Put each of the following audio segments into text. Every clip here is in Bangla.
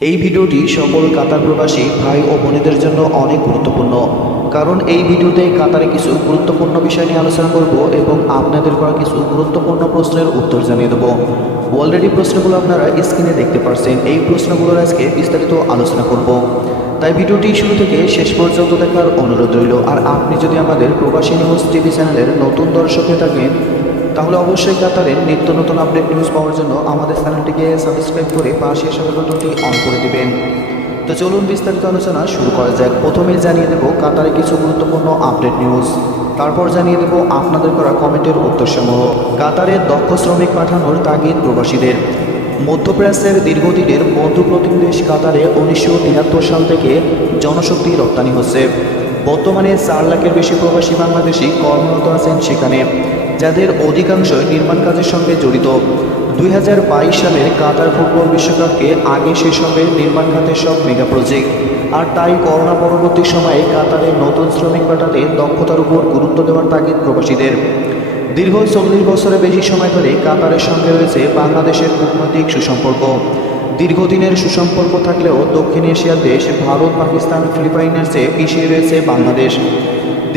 এই ভিডিওটি সকল কাতার প্রবাসী ভাই ও বোনেদের জন্য অনেক গুরুত্বপূর্ণ, কারণ এই ভিডিওতে কাতারে কিছু গুরুত্বপূর্ণ বিষয় নিয়ে আলোচনা করব এবং আপনাদের করা কিছু গুরুত্বপূর্ণ প্রশ্নের উত্তর জানিয়ে দেব। অলরেডি প্রশ্নগুলো আপনারা স্ক্রিনে দেখতে পাচ্ছেন। এই প্রশ্নগুলোর আজকে বিস্তারিত আলোচনা করব, তাই ভিডিওটি শুরু থেকে শেষ পর্যন্ত দেখার অনুরোধ রইল। আর আপনি যদি আমাদের প্রবাসী নিউজ টিভি চ্যানেলের নতুন দর্শক হয়ে থাকেন, তাহলে অবশ্যই কাতারের নিত্য নতুন আপডেট নিউজ পাওয়ার জন্য আমাদের চ্যানেলটিকে সাবস্ক্রাইব করে পাশে সাথে বাটনটি অন করে দিবেন। তো চলুন বিস্তারিত আলোচনা শুরু করা যাক। প্রথমেই জানিয়ে দেব কাতারে কিছু গুরুত্বপূর্ণ আপডেট নিউজ, তারপর জানিয়ে দেব আপনাদের করা কমেন্টের উত্তরসমূহ। কাতারে দক্ষ শ্রমিক পাঠানোর তাগিদ প্রবাসীদের। মধ্যপ্রাচ্যের দীর্ঘদিনের বন্ধু প্রতিম দেশ কাতারে 1973 সাল থেকে জনশক্তি রপ্তানি হচ্ছে। বর্তমানে 4 লাখের বেশি প্রবাসী বাংলাদেশি কর্মরত আছেন সেখানে, যাদের অধিকাংশই নির্মাণ কাজের সঙ্গে জড়িত। 2022 সালের কাতার ফুটবল বিশ্বকাপকে আগে শেষ হবে নির্মাণ খাতের সব মেগা প্রজেক্ট। আর তাই করোনা পরবর্তী সময়ে কাতারে নতুন শ্রমিক পাঠাতে দক্ষতার উপর গুরুত্ব দেওয়ার তাগিদ প্রবাসীদের। দীর্ঘ 40 বছরের বেশি সময় ধরে কাতারের সঙ্গে রয়েছে বাংলাদেশের কূটনৈতিক সুসম্পর্ক। দীর্ঘদিনের সুসম্পর্ক থাকলেও দক্ষিণ এশিয়ার দেশ ভারত, পাকিস্তান, ফিলিপাইনের চেয়ে পিছিয়ে রয়েছে বাংলাদেশ।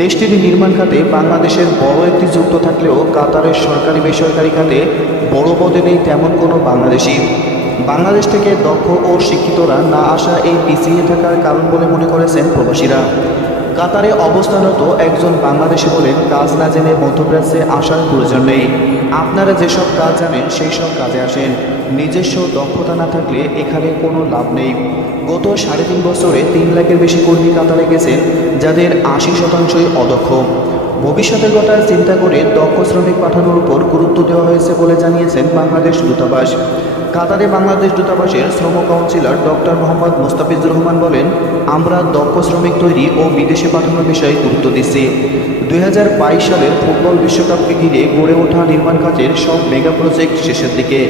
দেশটির নির্মাণ খাতে বাংলাদেশের বড় একটি যুক্ত থাকলেও কাতারের সরকারি বেসরকারি খাতে বড় পদে নেই তেমন কোনো বাংলাদেশি। বাংলাদেশ থেকে দক্ষ ও শিক্ষিতরা না আসা এই পিছিয়ে থাকার কারণ বলে মনে করেছেন প্রবাসীরা। কাতারে অবস্থানরত একজন বাংলাদেশি বলেন, কাজ না জেনে মধ্যপ্রাচ্যে আসার প্রয়োজন নেই। আপনারা যেসব কাজ জানেন সেই সব কাজে আসেন। নিজস্ব দক্ষতা না থাকলে এখানে কোনো লাভ নেই। গত 3.5 বছরে 3 লাখের বেশি কর্মী কাতারে গেছেন, যাদের 80% অদক্ষ। ভবিষ্যতের কথা চিন্তা করে দক্ষ শ্রমিক পাঠানোর উপর গুরুত্ব দেওয়া হয়েছে বলে জানিয়েছেন বাংলাদেশ দূতাবাস। কাতারে বাংলাদেশ দূতাবাসের শ্রম কাউন্সিলর ডক্টর মোহাম্মদ মুস্তাফিজুর রহমান বলেন, আমরা দক্ষ শ্রমিক তৈরি ও বিদেশে পাঠানোর বিষয়ে গুরুত্ব দিচ্ছি। 2022 সালের ফুটবল বিশ্বকাপকে ঘিরে গড়ে ওঠা নির্মাণ কাজের সব মেগা প্রজেক্ট শেষের দিকে,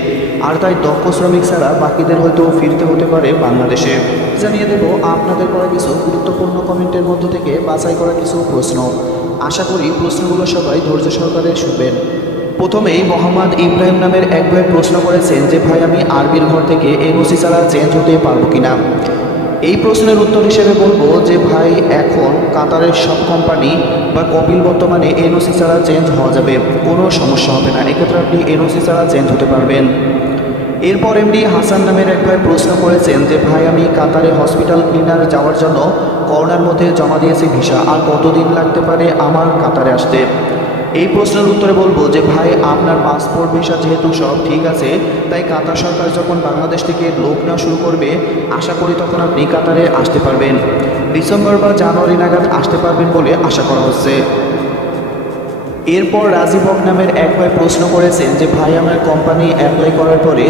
আর তাই দক্ষ শ্রমিক ছাড়া বাকিদের হয়তো ফিরতে হতে পারে বাংলাদেশে। জানিয়ে দেব আপনাদের করা কিছু গুরুত্বপূর্ণ কমেন্টের মধ্য থেকে বাছাই করা কিছু প্রশ্ন। আশা করি প্রশ্নগুলো সবাই ধৈর্য সহকারে শুনবেন। প্রথমেই মোহাম্মদ ইব্রাহিম নামের এক ভাই প্রশ্ন করেছেন যে, ভাই আমি আরবির ঘর থেকে এনওসি ছাড়া চেঞ্জ হতে পারবো কিনা। এই প্রশ্নের উত্তর হিসেবে বলবো যে, ভাই এখন কাতারের সব কোম্পানি বা কপিল বর্তমানে এনওসি ছাড়া চেঞ্জ হওয়া যাবে, কোনো সমস্যা হবে না। এক্ষেত্রে আপনি এনওসি ছাড়া চেঞ্জ হতে পারবেন। এরপর এমডি হাসান নামের এক ভাই প্রশ্ন করেছেন যে, ভাই আমি কাতারে হসপিটাল ক্লিনার যাওয়ার জন্য করোনার মধ্যে জমা দিয়েছি ভিসা, আর কতদিন লাগতে পারে আমার কাতারে আসতে। এই প্রশ্নের উত্তরে বলবো যে, ভাই আপনার পাসপোর্ট ভিসা যেহেতু সব ঠিক আছে, তাই কাতার সরকার যখন বাংলাদেশ থেকে লোক নেওয়া শুরু করবে, আশা করি তখন আপনি কাতারে আসতে পারবেন। ডিসেম্বর বা জানুয়ারি নাগাদ আসতে পারবেন বলে আশা করা হচ্ছে। এরপর রাজীব হক নামের এক ভাই প্রশ্ন করেছেন যে, ভাই আমার কোম্পানি অ্যাপ্লাই করার পরে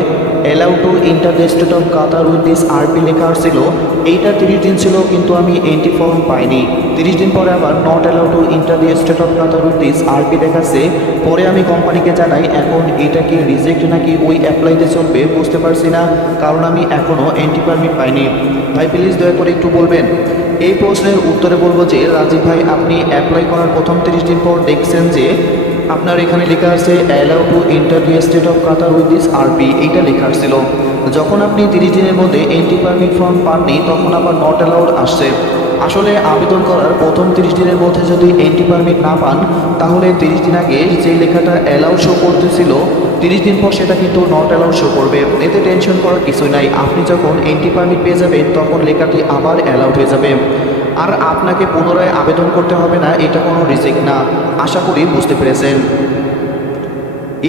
allow to enter the state of Qatar with this RP লেখা ছিল। এইটা 30 দিন ছিল, কিন্তু আমি এন্ট্রি ফর্ম পাইনি। 30 দিন পরে আবার not allow to enter the state of Qatar with this RP দেখাচ্ছে। পরে আমি কোম্পানিকে জানাই, এখন এটা কি রিজেক্ট নাকি ওই অ্যাপ্লাইতে চলবে বুঝতে পারছি না, কারণ আমি এখনও এন্ট্রি পারমিট পাইনি। ভাই প্লিজ দয়া করে একটু বলবেন। এই প্রশ্নের উত্তরে বলবো যে, রাজীব ভাই আপনি অ্যাপ্লাই করার প্রথম 30 দিন পর দেখছেন যে আপনার এখানে লেখা আছে allow to enter the state of Qatar with this RP, এইটা লেখা আসছিল। যখন আপনি 30 দিনের মধ্যে এন্ট্রি পারমিট ফর্ম পাননি, তখন আবার নট অ্যালাউড আসছে। আসলে আবেদন করার প্রথম 30 দিনের মধ্যে যদি এন্ট্রি পারমিট না পান, তাহলে 30 দিন আগে যে লেখাটা অ্যালাউ শো করতেছিল, 30 দিন পর সেটা কিন্তু নট অ্যালাউড শো করবে। এতে টেনশন করার কিছুই নাই। আপনি যখন এন্ট্রি পারমিট পেয়ে যাবেন, তখন লেখাটি আবার অ্যালাউড হয়ে যাবে, আর আপনাকে পুনরায় আবেদন করতে হবে না। এটা কোনো রিজেক্ট না। আশা করি বুঝতে পেরেছেন।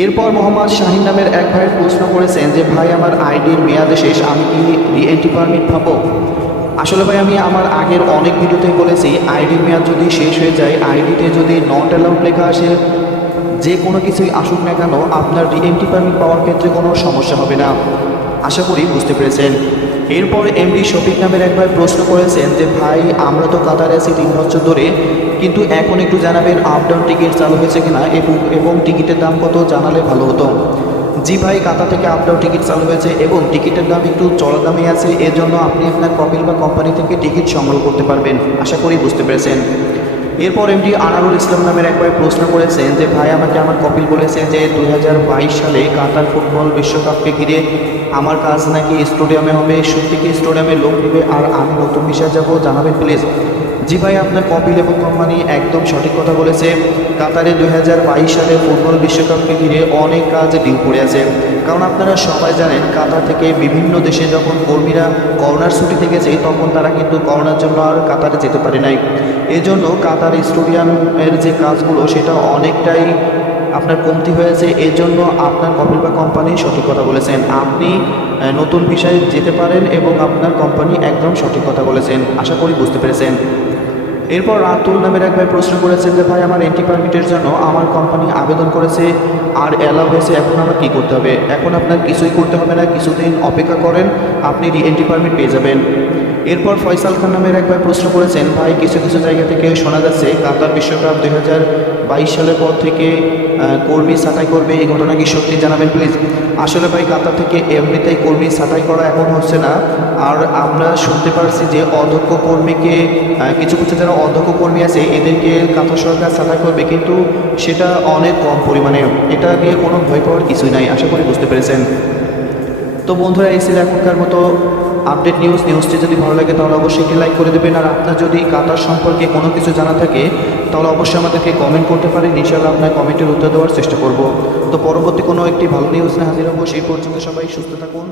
এরপর মোহাম্মদ শাহিন নামের এক ভাই প্রশ্ন করেছেন যে, ভাই আমার আইডির মেয়াদ শেষ, আমি কি রিএন্ট্রি পারমিট পাবো। আসলে ভাই আমি আমার আগের অনেক ভিডিওতেই বলেছি, আইডির মেয়াদ যদি শেষ হয়ে যায়, আইডিতে যদি নট অ্যালাউড লেখা আসে, যে কোনো কিছুই আসুক না কেন, আপনার রিএন্ট্রি পারমিট পাওয়ার ক্ষেত্রে কোনো সমস্যা হবে না। আশা করি বুঝতে পেরেছেন। এরপর এমডি শফিক নামের একবার প্রশ্ন করেছেন যে, ভাই আমরা তো কাতারে আছি 3 বছর ধরে, কিন্তু এখন একটু জানাবেন আপ ডাউন টিকিট চালু হয়েছে কিনা এবং টিকিটের দাম কত জানালে ভালো হতো। জি ভাই, কাতার থেকে আপ ডাউন টিকিট চালু হয়েছে এবং টিকিটের দাম একটু চড়া দামে আছে। এর জন্য আপনি আপনার কপিল বা কোম্পানি থেকে টিকিট সংগ্রহ করতে পারবেন। আশা করি বুঝতে পেরেছেন। এরপর এমডি আনারুল ইসলাম নামের এক ভাই প্রশ্ন করেছেন যে ভাই আমাকে আমার কপিল বলেছে যে 2022 সালে কাতার ফুটবল বিশ্বকাপকে ঘিরে আমার কাজ নাকি স্টেডিয়ামে হবে, সত্যি কি স্টেডিয়ামে লোক নেবে আর আমি নতুন বিষয়ে যাব, জানাবেন প্লিজ। জি ভাই, আপনার কপিল এবং কোম্পানি একদম সঠিক কথা বলেছে। কাতারে 2022 সালে ফুটবল বিশ্বকাপকে ঘিরে অনেক কাজ ডিউ পড়ে আছে। কারণ আপনারা সবাই জানেন কাতার থেকে বিভিন্ন দেশে যখন কর্মীরা করোনার ছুটি থেকেছে তখন তারা কিন্তু করোনার জন্য আর কাতারে যেতে পারে নাই। এজন্য কাতার স্টেডিয়ামের যে কাজগুলো সেটা অনেকটাই আপনার কমতি হয়েছে। এই জন্য আপনার কপিল বা কোম্পানি সঠিক কথা বলেছেন, আপনি নতুন ভিসায় যেতে পারেন এবং আপনার কোম্পানি একদম সঠিক কথা বলেছেন। আশা করি বুঝতে পেরেছেন। এরপর রাতুল নামের এক ভাই প্রশ্ন করেছেন যে ভাই আমার এন্ট্রি পারমিটের জন্য আমার কোম্পানি আবেদন করেছে আর অ্যালাউ হয়েছে, এখন আমার কী করতে হবে? এখন আপনার কিছুই করতে হবে না, কিছুদিন অপেক্ষা করেন, আপনি এন্ট্রি পারমিট পেয়ে যাবেন। এরপর ফয়সাল খান নামের এক ভাই প্রশ্ন করেছেন ভাই কিছু কিছু জায়গা থেকে শোনা যাচ্ছে কাতার বিশ্বকাপ 2022 সালের পর থেকে কর্মী ছাঁটাই করবে, এই ঘটনা কি সত্যি, জানাবেন প্লিজ। আসলে ভাই কাতার থেকে এমনিতেই কর্মী ছাঁটাই করা এখন হচ্ছে না। আর আমরা শুনতে পারছি যে অধ্যক্ষ কর্মীকে কিছু কিছু যারা অধ্যক্ষ কর্মী আছে এদেরকে কাতার সরকার ছাঁটাই করবে, কিন্তু সেটা অনেক কম পরিমাণে। এটা নিয়ে কোনো ভয় পাওয়ার কিছুই নাই, আশা করি বুঝতে পেরেছেন। তো বন্ধুরা, এই ছিল এখনকার মতো আপডেট নিউজটি যদি ভালো লাগে তাহলে অবশ্যই একটি লাইক করে দেবেন। আর আপনার যদি কাতার সম্পর্কে কোনো কিছু জানা থাকে তাহলে অবশ্যই আমাদেরকে কমেন্ট করতে পারেন, ইনশাআল্লাহ আপনার কমেন্টের উত্তর দেওয়ার চেষ্টা করব। তো পরবর্তী কোনো একটি ভালো নিউজ নিয়ে হাজির হবো, সেই পর্যন্ত সবাই সুস্থ থাকুন।